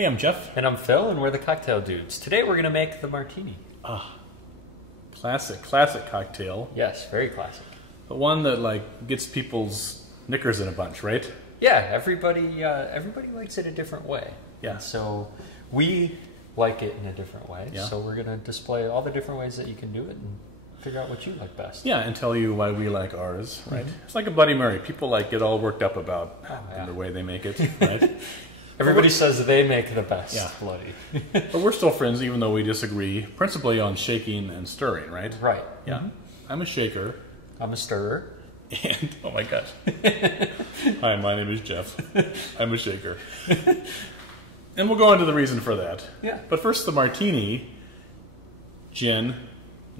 Hey, I'm Jeff. And I'm Phil, and we're the Cocktail Dudes. Today we're going to make the Martini. Classic cocktail. Yes, very classic. The one that like gets people's knickers in a bunch, right? Yeah, everybody likes it a different way. Yeah. And so we like it in a different way. Yeah. So we're going to display all the different ways that you can do it and figure out what you like best. Yeah, and tell you why we like ours, right? It's like a Bloody Mary. People like get all worked up about the way they make it, right? Everybody says they make the best Yeah. bloody. But we're still friends, even though we disagree, principally on shaking and stirring, right? Right. Yeah. I'm a shaker. I'm a stirrer. And, oh my gosh. Hi, my name is Jeff. I'm a shaker. And we'll go into the reason for that. Yeah. But first, the Martini, gin,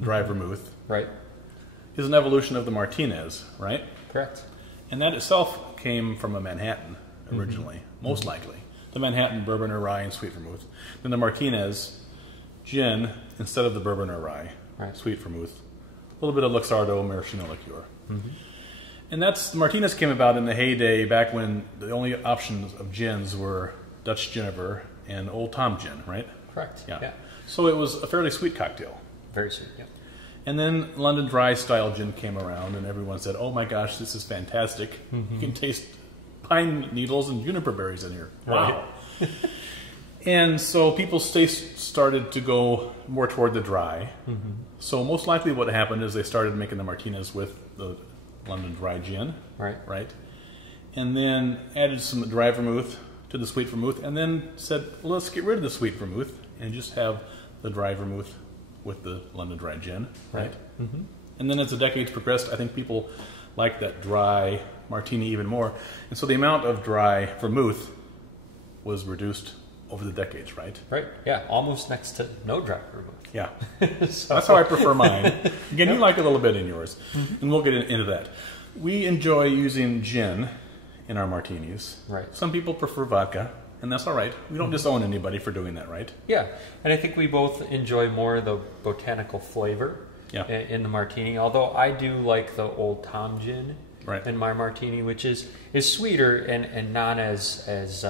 dry vermouth, Right. is an evolution of the Martinez, right? Correct. And that itself came from a Manhattan originally, most likely. The Manhattan bourbon or rye and sweet vermouth. Then the Martinez gin instead of the bourbon or rye, Right. sweet vermouth. A little bit of Luxardo maraschino liqueur. And the Martinez came about in the heyday back when the only options of gins were Dutch Genever and Old Tom gin, right? Correct. Yeah. So it was a fairly sweet cocktail. Very sweet, yeah. And then London Dry style gin came around, and everyone said, "Oh my gosh, this is fantastic! You can taste pine needles and juniper berries in here." Wow! And so people started to go more toward the dry. So most likely, what happened is they started making the Martinez with the London Dry gin, Right. and then added some dry vermouth to the sweet vermouth, and then said, well, "Let's get rid of the sweet vermouth and just have the dry vermouth with the London Dry gin." Right. And then as the decades progressed, I think people liked that dry Martini even more. And so the amount of dry vermouth was reduced over the decades, right? Right. Yeah. Almost next to no dry vermouth. Yeah. So- That's how I prefer mine. Again, you like a little bit in yours. And we'll get into that. We enjoy using gin in our martinis. Right. Some people prefer vodka, and that's all right. We don't disown anybody for doing that, right? Yeah, and I think we both enjoy more the botanical flavor in the martini. Although I do like the Old Tom gin in my martini, which is sweeter and not as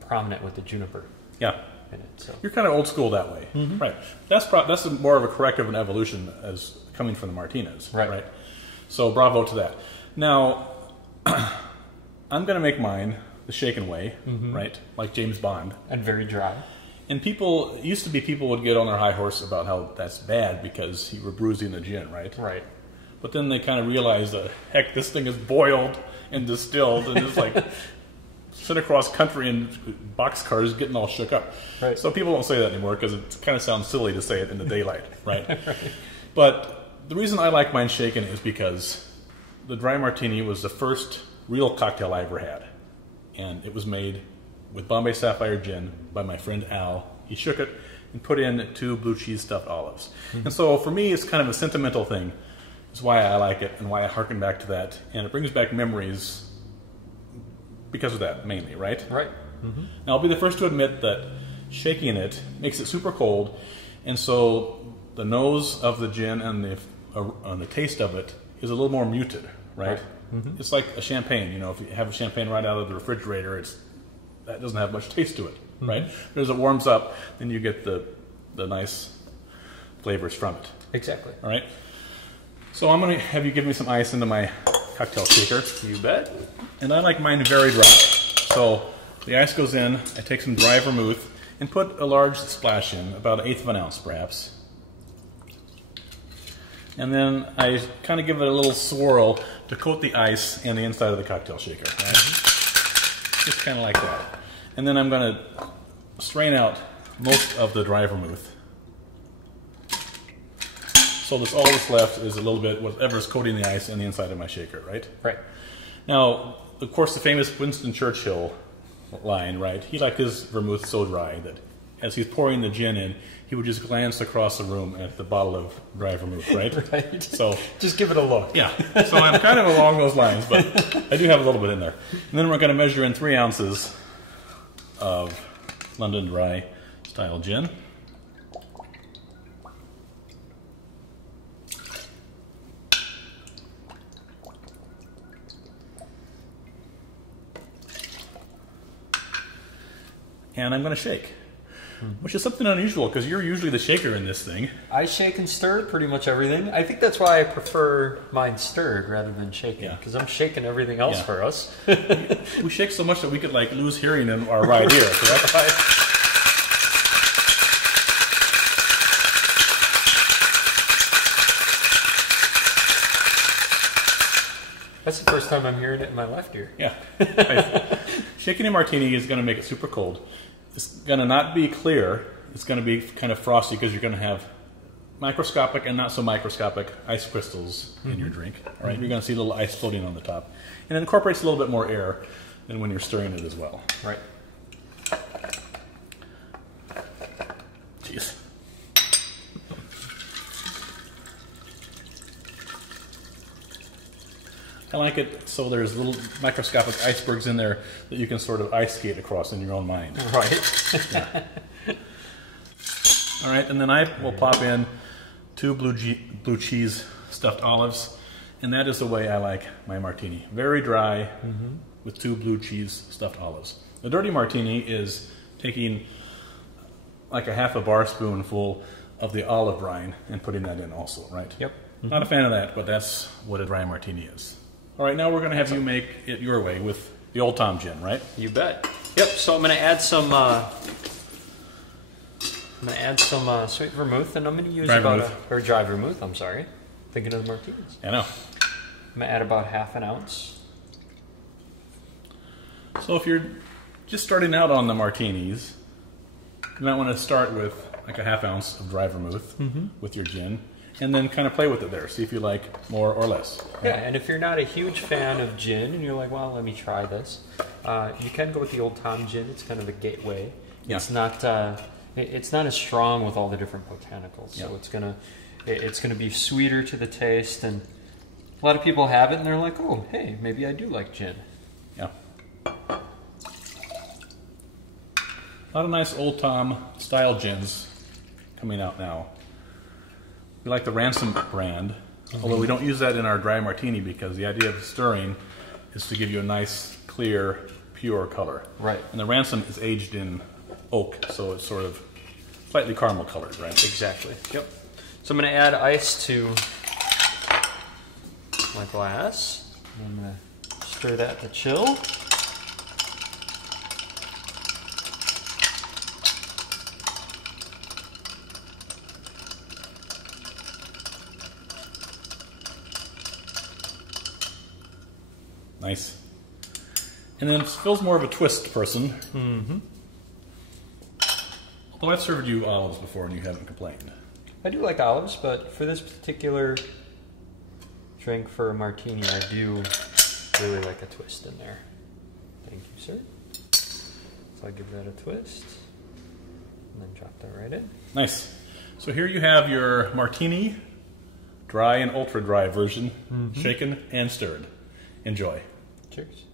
prominent with the juniper. Yeah. In it, so. You're kind of old school that way, right? That's more of a corrective and evolution as coming from the Martinez, right? So bravo to that. Now, I'm going to make mine the shaken way, right? Like James Bond. And very dry. And it used to be people would get on their high horse about how that's bad because you were bruising the gin, right? Right. But then they kind of realized that, heck, this thing is boiled and distilled and it's like sent across country in boxcars getting all shook up. Right. So people don't say that anymore because it kind of sounds silly to say it in the daylight, right? But the reason I like mine shaken is because the dry martini was the first real cocktail I ever had. And it was made with Bombay Sapphire gin by my friend Al. He shook it and put in 2 blue cheese stuffed olives. And so for me, it's kind of a sentimental thing. It's why I like it and why I harken back to that. And it brings back memories because of that, mainly, right? Right. Now, I'll be the first to admit that shaking it makes it super cold. And so the nose of the gin and the taste of it is a little more muted, right? It's like a champagne. You know, if you have a champagne right out of the refrigerator, that doesn't have much taste to it, right? But as it warms up, then you get the nice flavors from it. Exactly. All right. So I'm going to have you give me some ice into my cocktail shaker. You bet. And I like mine very dry. So the ice goes in. I take some dry vermouth and put a large splash in, about 1/8 of an ounce, perhaps. And then I kind of give it a little swirl to coat the ice and the inside of the cocktail shaker. Right? Just kind of like that. And then I'm going to strain out most of the dry vermouth. So all that's left is a little bit whatever's coating the ice and the inside of my shaker, right? Right. Now, of course, the famous Winston Churchill line, right? He liked his vermouth so dry that as he's pouring the gin in, he would just glance across the room at the bottle of dry vermouth, right? Right. So just give it a look. Yeah. So I'm kind of along those lines, but I do have a little bit in there. And then we're going to measure in 3 ounces of London Dry style gin. and I'm going to shake. Which is something unusual, because you're usually the shaker in this thing. I shake and stir pretty much everything. I think that's why I prefer mine stirred rather than shaken, because I'm shaking everything else for us. We shake so much that we could like lose hearing in our right ear, correct? That's the first time I'm hearing it in my left ear. Yeah. Shaking a martini is going to make it super cold. It's going to not be clear. It's going to be kind of frosty because you're going to have microscopic and not so microscopic ice crystals in your drink. All right, you're going to see a little ice floating on the top. And it incorporates a little bit more air than when you're stirring it as well. Right. Jeez. I like it so there's little microscopic icebergs in there that you can sort of ice skate across in your own mind. Right. Yeah. All right, and then I will pop in 2 blue cheese stuffed olives, and that is the way I like my martini. Very dry with 2 blue cheese stuffed olives. The dirty martini is taking like a half a bar spoonful of the olive brine and putting that in also, right? Yep. Not a fan of that, but that's what a dry martini is. All right, now we're going to have you make it your way with the Old Tom gin, right? You bet. Yep. So I'm going to add some. Sweet vermouth, and I'm going to use dry vermouth. I'm sorry, thinking of the martinis. I know. I'm going to add about ½ ounce. So if you're just starting out on the martinis, you might want to start with like a ½ ounce of dry vermouth with your gin. And then kind of play with it there. See if you like more or less. Right? Yeah, and if you're not a huge fan of gin and you're like, well, let me try this, you can go with the Old Tom gin. It's kind of a gateway. Yeah. It's not as strong with all the different botanicals, so it's gonna be sweeter to the taste. And a lot of people have it, and they're like, oh, hey, maybe I do like gin. Yeah. A lot of nice Old Tom style gins coming out now. We like the Ransom brand, although we don't use that in our dry martini because the idea of stirring is to give you a nice, clear, pure color. Right. And the Ransom is aged in oak, so it's sort of slightly caramel colored, right? Exactly. Yep. So I'm going to add ice to my glass. I'm going to stir that to chill. Nice. And then Phil's more of a twist person. Although I've served you olives before and you haven't complained. I do like olives, but for this particular drink for a martini, I do really like a twist in there. Thank you, sir. So I'll give that a twist and then drop that right in. Nice. So here you have your martini, dry and ultra dry version, shaken and stirred. Enjoy. Cheers.